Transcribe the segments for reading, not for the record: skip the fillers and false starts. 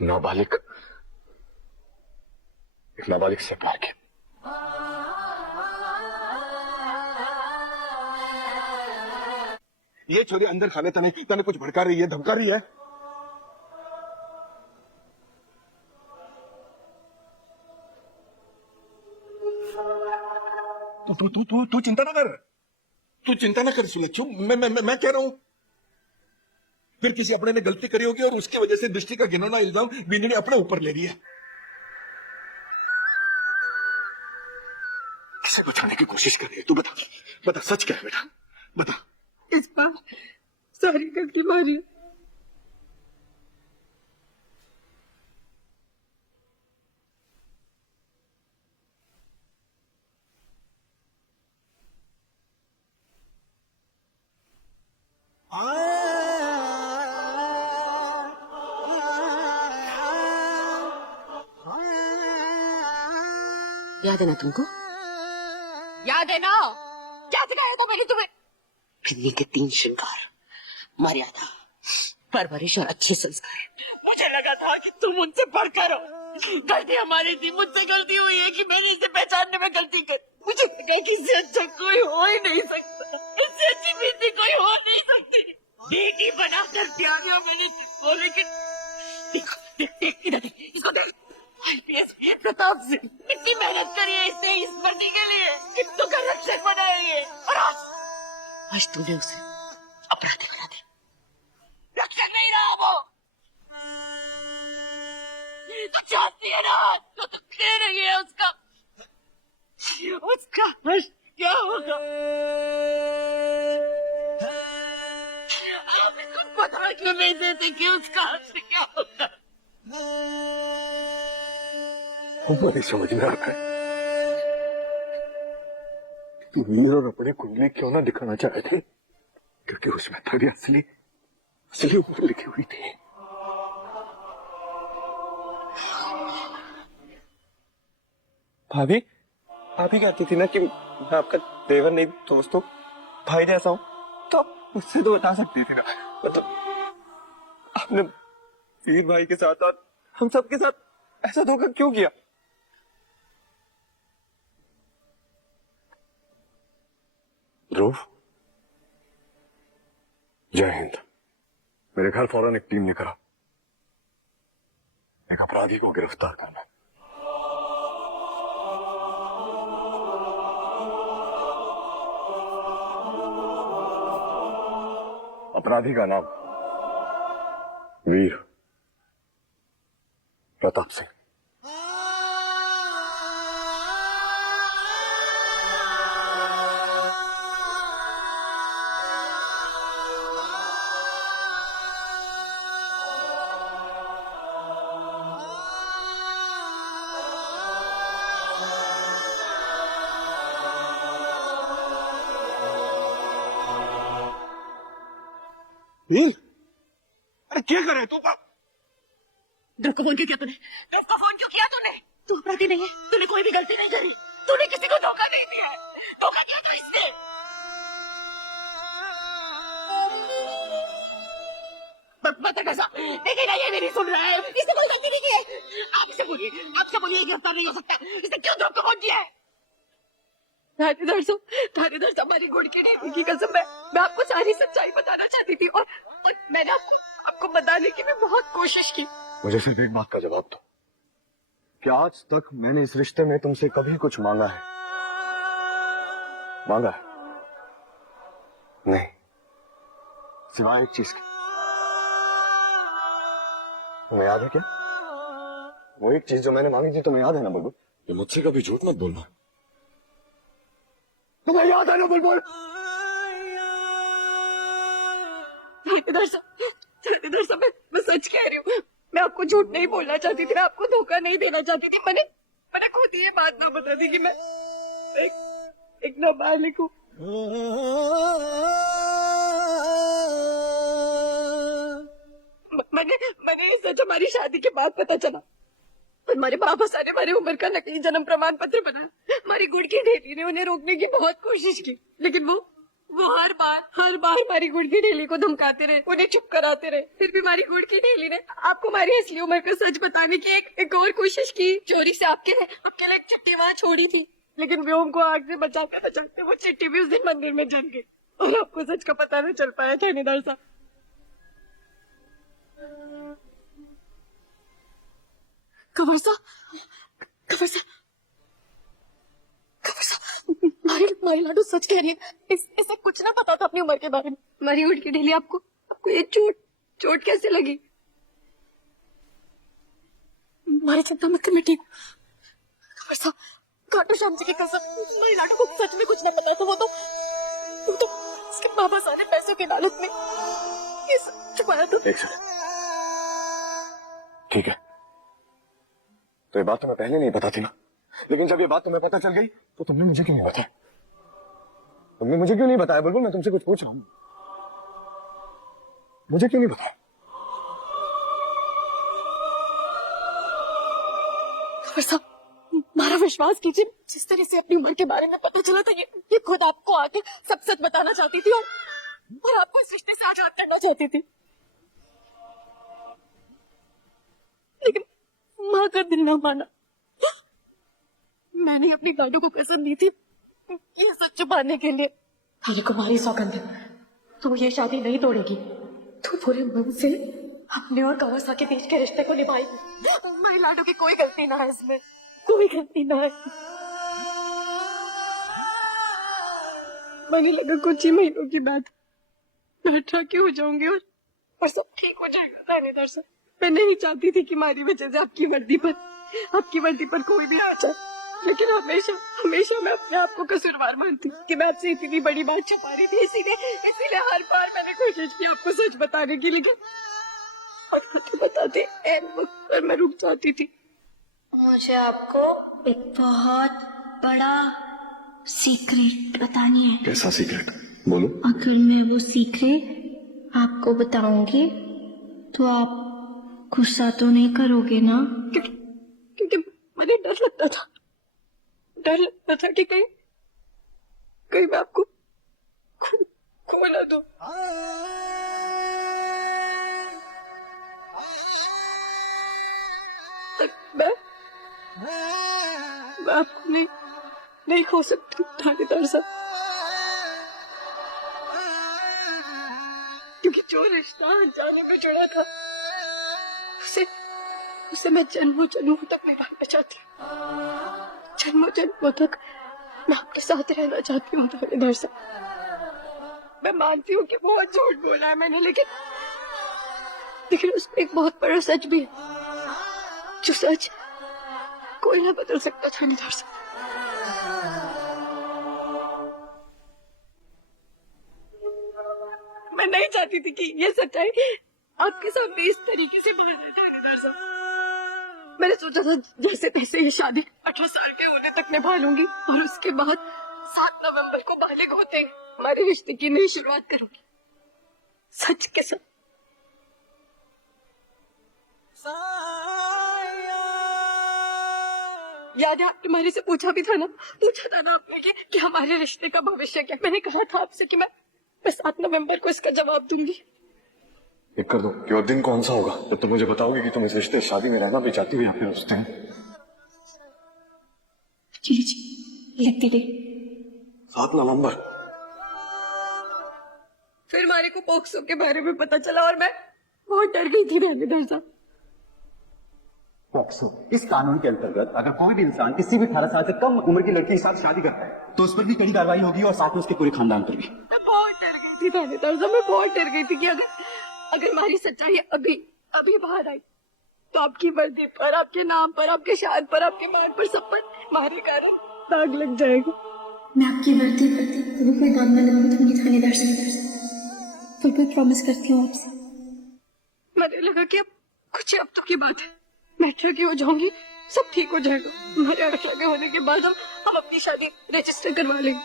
नाबालिग, एक नाबालिग से प्यार किया। ये छोरी अंदर खाने तने तने कुछ भड़का रही है, धमका रही है। तू चिंता ना कर, तू चिंता ना कर सुलच्छू। मैं कह रहा हूं फिर किसी अपने ने गलती करी होगी और उसकी वजह से दृष्टि का घिनौना इल्जाम बिंदनी अपने ऊपर ले रही है। इसे बचाने की कोशिश कर रही है। तू बता, बता सच क्या है बेटा, बता। इस बार सारी गलती मारी। याद है ना तुमको? याद है ना? क्या सिखाया था मैंने तुम्हें? पत्नी के 3 श्रृंगार, मर्यादा, परवरिश और अच्छे संस्कार। मुझे लगा था कि तुम उनसे बढ़कर हो। गलती हमारी थी, मुझसे गलती हुई है कि मैंने इसे पहचानने में गलती की। मुझे लगा कि इससे अच्छा कोई हो ही नहीं सकता, इससे अच्छी बेटी कोई हो नहीं सकती। बेटी बनाकर प्यार किया मैंने तुझको, लेकिन इधर देख, इसको देख। आईपीएस प्रताप सिंह, कितनी मेहनत करी है इसने इस भर्ती के लिए, कितनों का रक्षक बनाया है, और आज तुमने उसे अपराधी बना दिया। रक्षक नहीं रहा वो। तो चाहती है ना, तो दे रही है उसका हश्र क्या होगा? आप इसको पता क्यों नहीं देते कि उसका हश्र क्या होगा? मुझे समझ में आता है कि वीर और अपने कुंडली क्यों ना दिखाना चाहे थे, क्योंकि उसमें तेरी असली उम्र लिखी हुई थी। भाभी, आप ही कहती थी ना कि मैं आपका देवर नहीं दोस्त हूँ, भाई जैसा हूँ, तो मुझसे तो बता सकती थी ना। मतलब आपने वीर भाई के साथ और हम सब के साथ ऐसा धोखा क्यों किया? ध्रुव, जय हिंद। मेरे घर फौरन एक टीम लेकर आओ, एक अपराधी को गिरफ्तार करना। अपराधी का नाम वीर प्रताप सिंह। वीर, अरे क्या कर रहे तू? ध्रुव को फोन क्यों किया तूने? ध्रुव को फोन क्यों किया तूने? तू अपराधी नहीं है, तूने कोई भी गलती नहीं करी, तूने किसी को धोखा नहीं दिया, धोखा किया था इसने। बता साहब, देखिए ना, ये मेरी सुन रहा है, इसने कोई गलती नहीं की है। आपसे बोलिए गिरफ्तार नहीं हो सकता, इसने क्यों ध्रुव को फोन किया है? थानेदार साहब, हमारी घोड़की नहीं की कसम, मैं आपको सारी सच्चाई बताना चाहती थी, और मैंने आपको बताने की भी बहुत कोशिश की। मुझे सिर्फ एक बात का जवाब दो, क्या आज तक मैंने इस रिश्ते में तुमसे कभी कुछ मांगा है? मांगा है? नहीं, सिवाय एक चीज के। तुम्हें याद है क्या? वो एक चीज जो मैंने मांगी थी, तुम्हें याद है ना बुलबुल? ये मुझसे कभी झूठ मत बोलना। तुम्हें याद है ना बुलबुल? थानेदार साहब, मैं सच कह रही हूँ, मैं आपको झूठ नहीं बोलना चाहती थी, मैं आपको धोखा नहीं देना चाहती थी। मैंने खुद ये बात ना बता दी कि मैं एक नाबालिग हूँ। मैंने सच हमारी शादी के बाद पता चला। हमारे बाबा सारे हमारी उम्र का नकली जन्म प्रमाण पत्र बना। हमारी गुड़ की ढेली ने उन्हें रोकने की बहुत कोशिश की, लेकिन वो हर बार हमारी गुड़ की ढेली को धमकाते रहे, उन्हें चुप कराते रहे। फिर भी हमारी गुड़ की ढेली ने आपको हमारी असली उम्र का सच बताने की एक और कोशिश की। चोरी से आपके लिए एक चिट्ठी वहाँ छोड़ी थी, लेकिन व्योम को आग से बचाते बचाते वो चिट्ठी भी उस दिन मंदिर में जल गई और आपको सच का पता नहीं चल पाया। थानेदार साहब, कंवर साहब, हमारी लाडू सच कह रही है। इसे कुछ ना पता था अपनी उम्र के बारे में। हमारी उठ की ढीली आपको ये चोट कैसे लगी? हमारी चिंता मत कर, मैं ठीक हूँ। खाटू श्याम जी की कसम, हमारी लाडू को सच में कुछ ना पता था। वो तो उसके पापा सारे पैसों की लालच में ये सब छुपाया था। एक सेकंड, ठीक है, तो ये बात तुम्हें पहले नहीं पता थी ना, लेकिन जब ये बात तुम्हें पता चल गई तो तुमने मुझे क्यों नहीं बताया? तुमने मुझे क्यों नहीं बताया? बुलबुल, मैं तुमसे कुछ पूछ रहा हूँ, मुझे क्यों नहीं बताया? खबर साहब, हमारा विश्वास कीजिए, जिस तरह से अपनी उम्र के बारे में पता चला था, ये खुद आपको आके सब सच बताना चाहती थी और आपको इस रिश्ते से आजाद करना चाहती थी, लेकिन माँ का दिल ना माना। मैंने अपनी गाड़ू को कसम दी थी ये सच छुपाने के लिए। तेरी कुमारी सौगंध, तू ये शादी नहीं तोड़ेगी, तू पूरे मन से अपने और कवासा के बीच के रिश्ते को निभाएगी। मेरी लाडू की कोई गलती ना है इसमें, कोई गलती ना है। मुझे लगा कुछ ही महीनों की बात, मैं ट्रक हो जाऊंगी और सब ठीक हो जाएगा। थानेदार साहब, मैं नहीं चाहती थी कि हमारी वजह से आपकी वर्दी पर कोई भी आ जाए, लेकिन हमेशा मैं अपने आप को कसूरवार मानती हूँ कि मैं आपसे इतनी बड़ी बात छुपा रही थी। इसीलिए हर बार मैंने कोशिश की आपको सच बताने की, लेकिन बताते ऐन वक्त पर मैं रुक जाती थी। मुझे आपको एक बहुत बड़ा सीक्रेट बतानी है। कैसा सीक्रेट? बोलो। अगर मैं वो सीक्रेट आपको बताऊंगी तो आप गुस्सा तो नहीं करोगे ना? क्योंकि मुझे डर लगता था कि कहीं मैं आपको खो ना दूं। मैं आपको नहीं खो सकती थानेदार साहब, क्योंकि जो रिश्ता अनजाने में जुड़ा था उसे मैं जन्मों तक निभाना चाहती हूँ। जन्मों तक मैं आपके साथ रहना चाहती हूँ थानेदार साहब। मैं मानती हूँ कि बहुत झूठ बोला है मैंने, लेकिन उसमें एक बहुत बड़ा सच भी है, जो सच कोई ना बदल सकता थानेदार साहब। मैं नहीं चाहती थी कि ये सच्चाई आपके सामने इस तरीके से बाहर आए थानेदार साहब। मैंने सोचा था जैसे तैसे ये शादी 18 साल के होने तक निभा लूंगी और उसके बाद 7 नवंबर को बालिग होते ही हमारे रिश्ते की नई शुरुआत करूंगी, सच के साथ। याद है आपने हमारे से पूछा था ना आपने कि हमारे रिश्ते का भविष्य क्या? मैंने कहा था आपसे कि मैं 7 नवंबर को इसका जवाब दूंगी। एक कर दो कि वो दिन कौन सा होगा जब तुम मुझे बताओगे कि तुम इस रिश्ते शादी में रहना भी चाहती हो या फिर उस दिन। जी लिखती गई 7 नवंबर। फिर हमारे को पोक्सो के बारे में पता चला और मैं बहुत डर गई थी थानेदार साहब। पॉक्सो, इस कानून के अंतर्गत अगर कोई भी इंसान किसी भी 18 साल से कम उम्र की लड़की के साथ शादी करता है तो उस पर भी कड़ी कार्रवाई होगी और साथ में उसके पूरे खानदान पर भी। मैं बहुत डर गई थी थानेदार साहब, मैं बहुत डर गई थी कि अगर हमारी सच्चाई अभी बाहर आई तो आपकी वर्दी पर, आपके नाम पर, आपके शान पर, आपके मान पर, सब पर हमारे कारण दाग लग जाएगा। मैं आपकी वर्दी पर कभी कोई दाग न लगने दूंगी थानेदार साहब, बिल्कुल प्रॉमिस करती हूँ आपसे। मुझे लगा कि अब कुछ हफ्तों की बात है, मैं ठीक हो जाऊंगी, सब ठीक हो जाएगा। हमारे अड़क लगे होने के बाद हम अपनी शादी रजिस्टर करवा लेंगे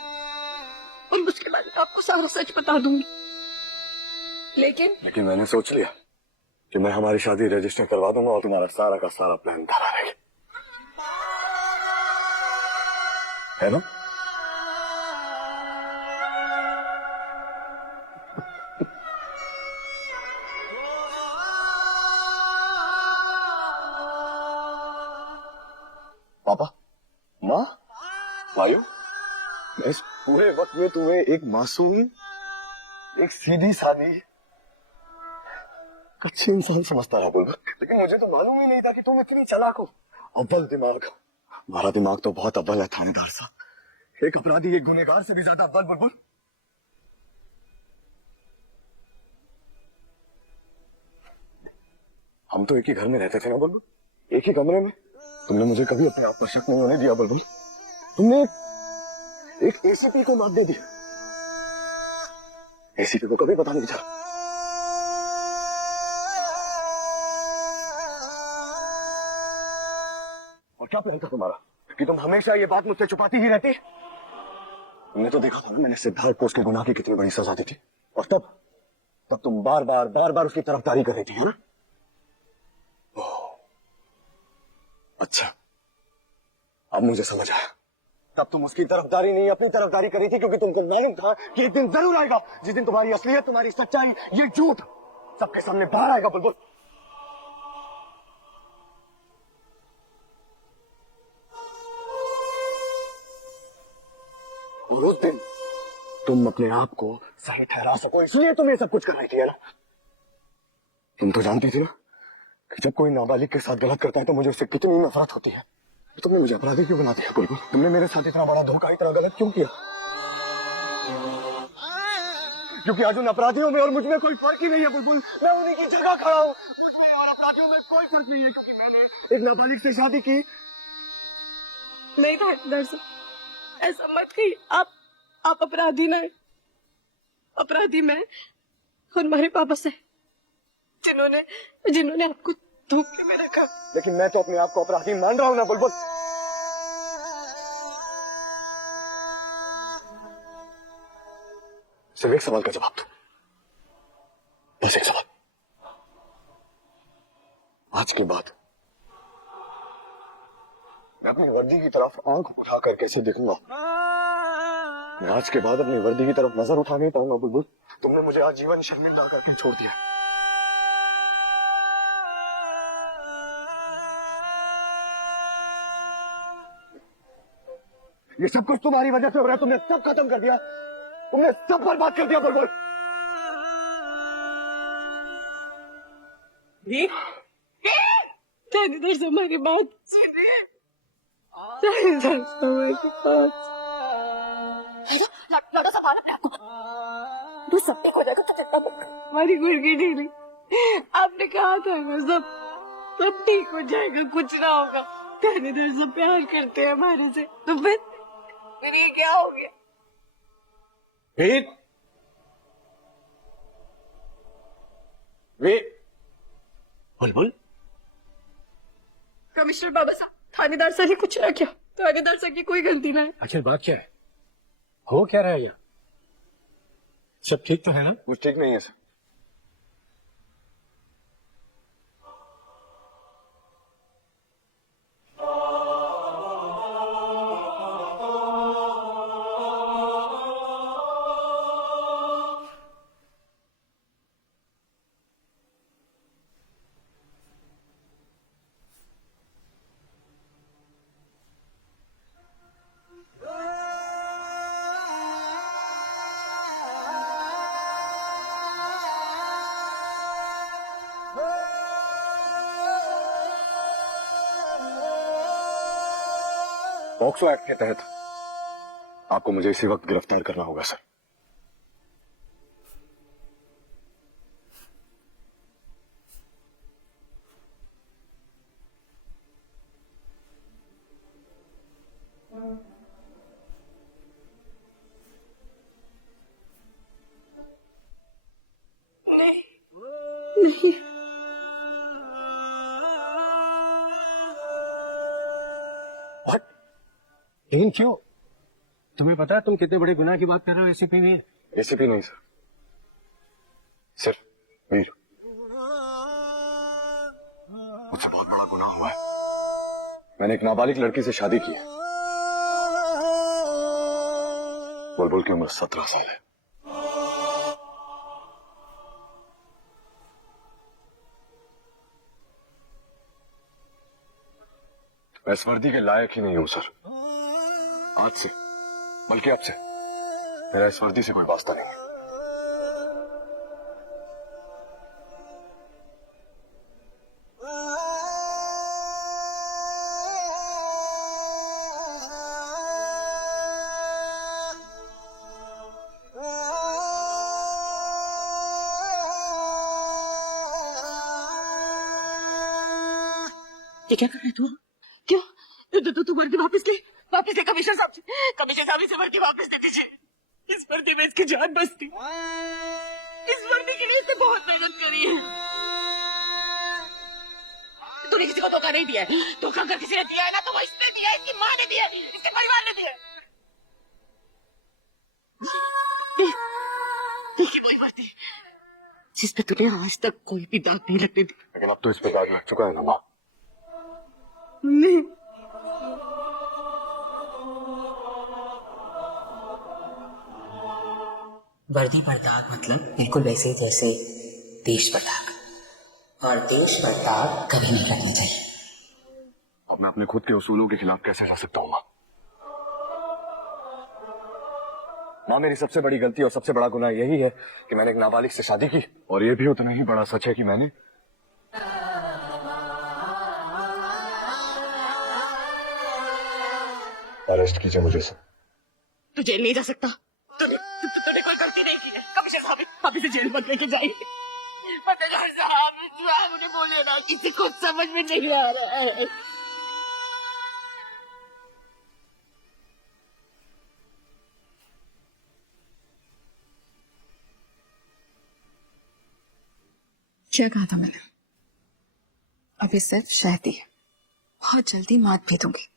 और उसके बाद आपको सारा सच बता दूंगी। लेकिन मैंने सोच लिया कि मैं हमारी शादी रजिस्टर करवा दूंगा और तुम्हारा सारा का सारा प्लान धरा रहेगा, है ना? पापा, माँ, भाइयों, मैं इस पूरे वक्त में तुम्हें एक मासूम, एक सीधी सादी, अच्छे इंसान समझता रहा बुलबुल, लेकिन मुझे तो मालूम ही नहीं था कि तुम इतनी चालाक हो। अव्वल दिमाग, हमारा दिमाग तो बहुत अव्वल है थानेदार साहब। एक अपराधी एक गुनहगार से भी ज्यादा अव्वल बुलबुल। हम तो एक ही घर में रहते थे ना बुलबुल, एक ही कमरे में। तुमने मुझे कभी अपने आप पर शक नहीं होने दिया बुलबुल। तुमने एक एसीपी को मार दे दी। एसीपी को कभी पता नहीं चला। और क्या प्लान था तुम्हारा कि तुम हमेशा ये बात मुझसे छुपाती ही रहती? तुमने तो देखा था ना मैंने सिद्धार्थ को उसके गुनाह की कितनी बड़ी सजा दी थी, और तब तुम बार बार उसकी तरफदारी कर रही थी, है ना? अच्छा, अब मुझे समझ आया। तब तुम उसकी तरफदारी नहीं अपनी तरफदारी करी थी, क्योंकि तुमको मालूम था कि एक दिन जरूर आएगा जिस दिन तुम्हारी असलियत, तुम्हारी सच्चाई, ये झूठ सबके सामने बाहर आएगा बुलबुल। और उस दिन तुम अपने आप को सही ठहरा सको, इसलिए तुम ये सब कुछ कर रही थी, है ना? तुम तो जानती थी ना कि जब कोई नाबालिग के साथ गलत करता है तो मुझे उससे कितनी नफरत होती है। तो तुमने मुझे अपराधी क्यों बना दिया बुलबुल? तुमने मेरे साथ इतना बड़ा धोखा, इतना गलत क्यों किया? क्योंकि आज उन अपराधियों में और मुझ में कोई फर्क ही नहीं है बुलबुल। मैं उन्हीं की जगह खड़ा हूँ। मुझ में और अपराधियों में कोई फर्क नहीं है, क्योंकि मैंने एक नाबालिग से शादी की। नहीं थानेदार साहब, ऐसा मत कहिए। आप अपराधी ना, अपराधी मैं और हमारे पापा से, जिन्होंने आपको धोखे में रखा। लेकिन मैं तो अपने आप को अपराधी मान रहा हूं ना बुलबुल। सिर्फ एक सवाल का जवाब दो, बस एक सवाल। आज के बाद मैं अपनी वर्दी की तरफ आंख उठाकर कैसे देखूंगा? मैं आज के बाद अपनी वर्दी की तरफ नजर उठा नहीं पाऊंगा बुलबुल। तुमने मुझे आज जीवन शर्मिंदा करके छोड़ दिया। ये सब कुछ तुम्हारी वजह से हो रहा है। तुमने सब खत्म कर दिया, तुमने सब बर्बाद कर दिया बुलबुल। थानेदार साहब हमारी बात सुनिए। थानेदार साहब हमारी बात, लड़ो संभालो अपने आप को, तू सब ठीक हो जाएगा, तो चिंता मत कर। हमारी गुर्गी ढीली। आपने कहा था ना सब ठीक हो जाएगा, कुछ ना होगा। थानेदार साहब प्यार करते हैं हमारे से, तो फिर ये क्या हो गया? बुलबुल, कमिश्नर बाबा साहब, थानेदार सर ने कुछ ना किया। थानेदार सर की कोई गलती ना है। आखिर बात क्या है? हो क्या रहा है यहाँ? सब ठीक तो है ना? कुछ ठीक नहीं है सर। पॉक्सो एक्ट के तहत आपको मुझे इसी वक्त गिरफ्तार करना होगा सर। लेकिन क्यों? तुम्हें पता है तुम कितने बड़े गुनाह की बात कर रहे हो? एसीपी भी है। एसीपी नहीं सर, सिर्फ वीर। मुझसे बहुत बड़ा गुनाह हुआ है। मैंने एक नाबालिग लड़की से शादी की है। बुलबुल की उम्र 17 साल है। मैं इस वर्दी के लायक ही नहीं हूं सर। आज से, बल्कि अब से मेरा इस वर्दी से कोई वास्ता नहीं है। ये क्या कर रहे तू? क्यों? तू वर्दी वापस ले कमिश्नर साहब से वर्दी वापस दे दीजिए। इस वर्दी में इसकी जान बसती। इस वर्दी के लिए इसने बहुत मेहनत करी है। तूने किसी को धोखा नहीं दिया है। धोखा अगर किसी ने दिया है ना तो वो इसने दिया है, इसकी माँ ने दिया है, इसके परिवार ने दिया है। देखिए कोई वर्दी जिस पे तूने आज तक कोई भी दाग नहीं लगने दी। लेकिन अब तो इस पे दाग लग चुका है ना माँ। नहीं, वर्दी पर दाग मतलब बिल्कुल वैसे जैसे देश पर दाग, और देश पर दाग कभी नहीं लगना चाहिए। अब मैं अपने खुद के उसूलों के खिलाफ कैसे जा सकता हूँ माँ? माँ, मेरी सबसे बड़ी गलती और सबसे बड़ा गुनाह यही है कि मैंने एक नाबालिग से शादी की, और ये भी उतना ही बड़ा सच है कि मैंने अरेस्ट कीजिए मुझे सर। तू जेल नहीं जा सकता। तूने कोई गलती नहीं की है। कमिश्नर साहब आप इसे जेल मत लेके जाइए। पत्रकार साहब मुझे बोले ना, किसी को समझ में नहीं आ रहा है। क्या कहा था मैंने? अभी सिर्फ शादी है, बहुत जल्दी मात भी दूंगी।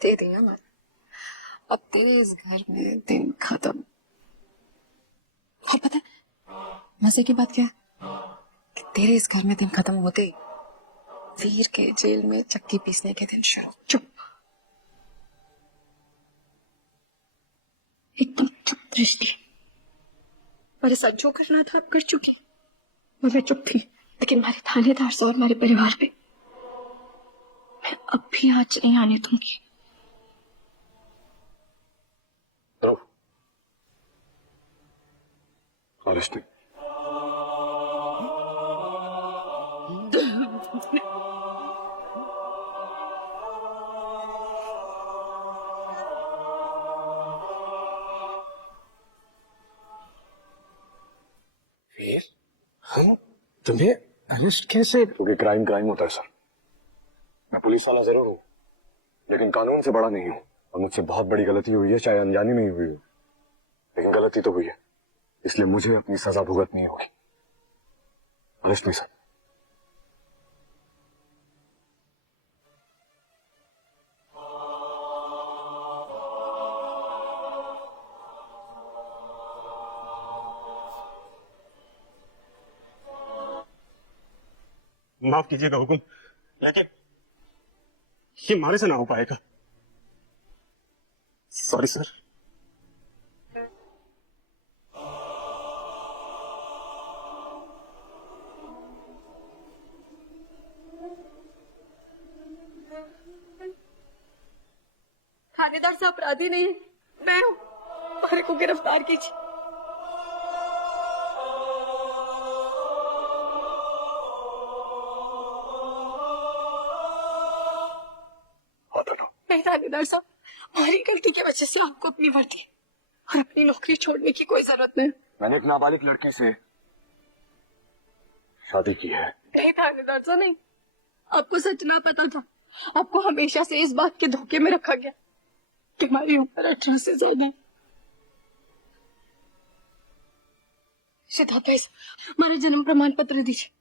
दे दिया मात। अब तेरे इस घर में दिन खत्म। और पता है मजे की बात क्या है? कि तेरे इस घर में दिन खत्म होते ही वीर के जेल में चक्की पीसने के दिन शुरू। चुप, एकदम चुप दृष्टि। मेरे साथ जो करना था आप कर चुकी, और मैं चुप थी। लेकिन हमारे थानेदार से और हमारे परिवार पे मैं अब भी आँच नहीं आने दूंगी। अरेस्ट नहीं। तुम्हें अरेस्ट कैसे? क्योंकि क्राइम होता है सर। मैं पुलिस वाला जरूर हूँ, लेकिन कानून से बड़ा नहीं हूँ। और मुझसे बहुत बड़ी गलती हुई है, चाहे अनजानी में ही हुई हो, लेकिन गलती तो हुई है, इसलिए मुझे अपनी सजा भुगतनी होगी। अरेस्ट नहीं सर। माफ कीजिएगा हुकुम, लेकिन ये हमारे से ना हो पाएगा। Sorry sir. थानेदार साहब अपराधी नहीं है, मैं हूँ। हमारे को गिरफ्तार कीजिए। नहीं थानेदार साहब, हमारी गलती की वजह से आपको अपनी वर्दी और अपनी नौकरी छोड़ने की कोई जरूरत नहीं। मैंने एक नाबालिग लड़की से शादी की है। नहीं थानेदार साहब नहीं, आपको सच ना पता था। आपको हमेशा से इस बात के धोखे में रखा गया कि हमारी उम्र 18 से ज्यादा है। सिद्धार्थ भाई, हमारा जन्म प्रमाण पत्र दीजिए।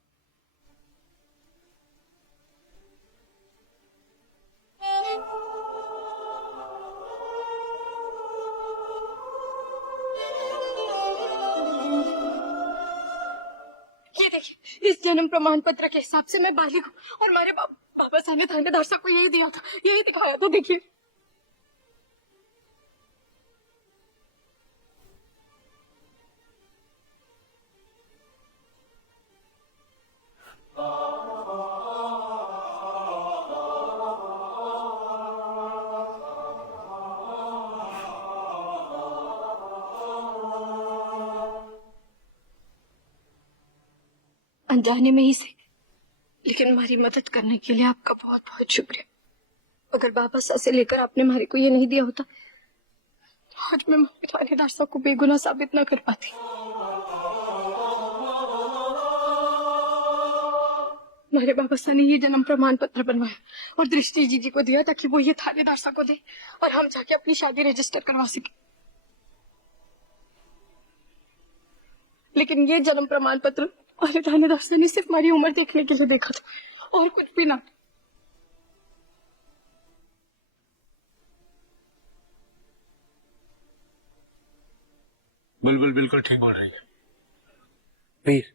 ये देखिए, इस जन्म प्रमाण पत्र के हिसाब से मैं बालिग हूँ, और हमारे बाबा साहब ने थानेदार साहब को यही दिया था, यही दिखाया था। देखिए अनजाने में ही सही, लेकिन हमारी मदद करने के लिए आपका बहुत बहुत शुक्रिया। अगर बाबा सा से लेकर आपने हमारे को ये नहीं दिया होता, आज मैं थानेदार साहब को बेगुनाह साबित न कर पाती। हमारे बाबा सा ने ये जन्म प्रमाण पत्र बनवाया और दृष्टि जी को दिया ताकि वो ये थानेदार साहब को दे और हम जाके अपनी शादी रजिस्टर करवा सके। लेकिन ये जन्म प्रमाण पत्र हमारे थानेदार साहब ने सिर्फ हमारी उम्र देखने के लिए देखा था और कुछ भी ना। बुलबुल बिल्कुल ठीक बोल रही है। वीर,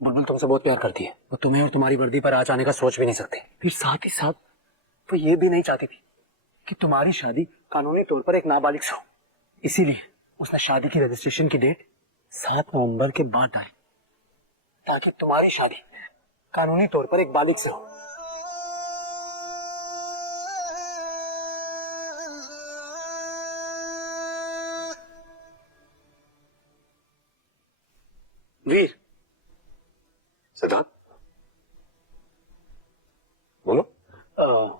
बुलबुल तुमसे बहुत प्यार करती है। वो तुम्हें और तुम्हारी वर्दी पर आज आने का सोच भी नहीं सकती। फिर साथ ही साथ वो ये भी नहीं चाहती थी कि तुम्हारी शादी कानूनी तौर पर एक नाबालिग से हो। इसीलिए उसने शादी की रजिस्ट्रेशन की डेट 7 नवंबर के बाद डाली, ताकि तुम्हारी शादी कानूनी तौर पर एक बालिग से हो। वीर, सिद्धार्थ, बोलो।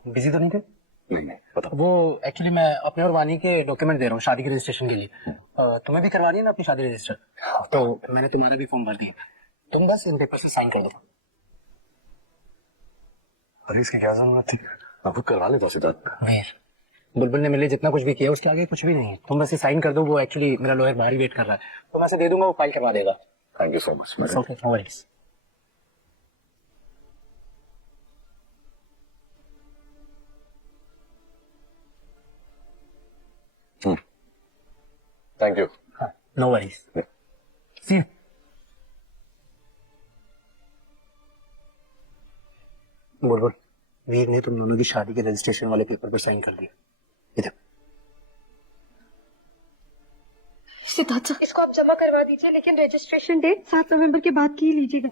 बिजी तो नहीं थे? नहीं, बताओ। वो एक्चुअली मैं अपने और वानी के डॉक्यूमेंट दे रहा हूँ शादी के रजिस्ट्रेशन के लिए। तुम्हें भी करवानी है ना अपनी शादी रजिस्टर? तो मैंने तुम्हारा भी फॉर्म भर दिया, तुम बस इन पेपर से साइन कर दो। अरे इसकी क्या जरूरत थी? आपको करवा लेता सिद्धार्थ। वीर, बुलबुल ने मेरे लिए जितना कुछ भी किया उसके आगे कुछ भी नहीं है। तुम बस ये साइन कर दो। वो एक्चुअली मेरा लॉयर बाहर वेट कर रहा है, तो मैं से दे दूंगा, वो फाइल करवा देगा। Thank you so much. Okay, no worries. Thank you. हाँ, no worries. See you. Bulbul, Veer ने तुम दोनों की शादी के रजिस्ट्रेशन वाले पेपर पर साइन कर दिया। इधर सिद्धार्थ सर, इसको आप जमा करवा दीजिए, लेकिन रजिस्ट्रेशन डेट 7 नवंबर के बाद की ही लीजिएगा।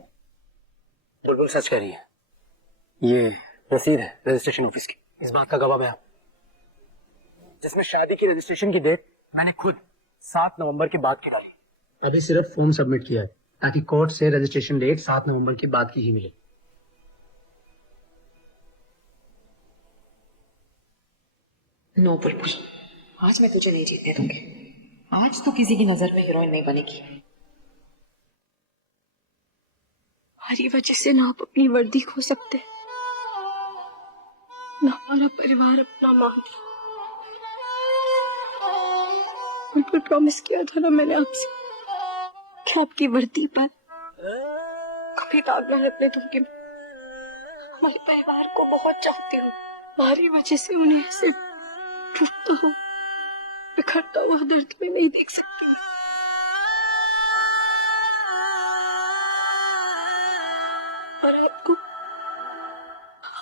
बुलबुल सच कह रही है। ये रसीद है रजिस्ट्रेशन ऑफिस की, इस बात का गवाह मैं, जिसमें शादी की रजिस्ट्रेशन की डेट मैंने खुद 7 नवंबर के बाद की डाली। अभी सिर्फ फॉर्म सबमिट किया है ताकि कोर्ट से रजिस्ट्रेशन डेट 7 नवंबर के बाद की ही मिले। नो बुलबुल, आज मैं तुझे नहीं जीतने दूंगी। आज तो किसी की नजर में हीरोइन नहीं बनेगी। हमारी वजह से ना आप अपनी वर्दी खो सकते, ना हमारा परिवार अपना मान। बिल्कुल प्रॉमिस किया था ना मैंने आपसे कि आपकी वर्दी पर कभी दाग न लगने दूंगी। हमारे परिवार को बहुत चाहती हूँ, हमारी वजह से उन्हें ऐसे टूटता हो, बिखरता हुआ दर्द में नहीं देख सकती। और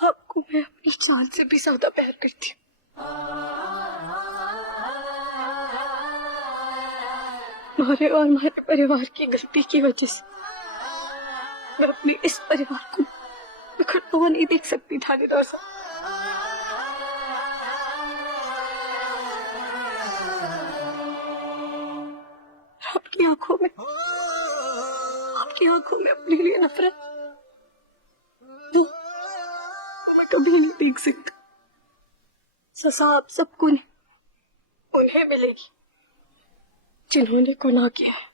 आपको मैं अपनी जान से भी ज्यादा प्यार करती हूँ। हमारे और हमारे परिवार की गलती की वजह से मैं अपने इस परिवार को बिखरता हुआ नहीं देख सकती थानेदार साहब। आपकी आंखों में अपने लिए नफरत वो मैं कभी नहीं देख सकती। सजा आप सबको नहीं उन्हें मिलेगी जिन्होंने गुनाह किया है।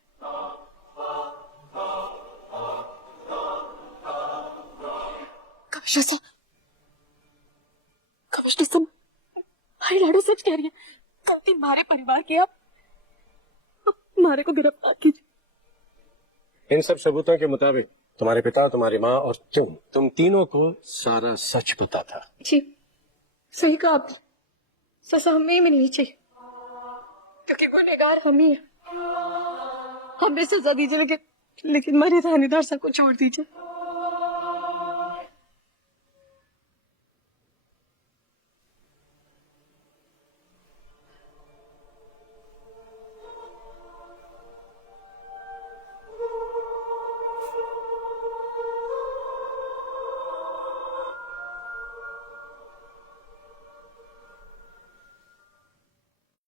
कमिश्नर साहब, भाई लाडू सच कह रही है। गलती हमारे परिवार की, आप हमारे को गिरफ्तार कीजिए। इन सब सबूतों के मुताबिक तुम्हारे पिता, तुम्हारी माँ और तुम तीनों को सारा सच पता था। जी सही कहा आपने, सजा हमें ही मिलनी चाहिए क्योंकि गुनहगार हम ही हैं। हमें सजा दीजिए, लेकिन हमारे थानेदार साहब को छोड़ दीजिए।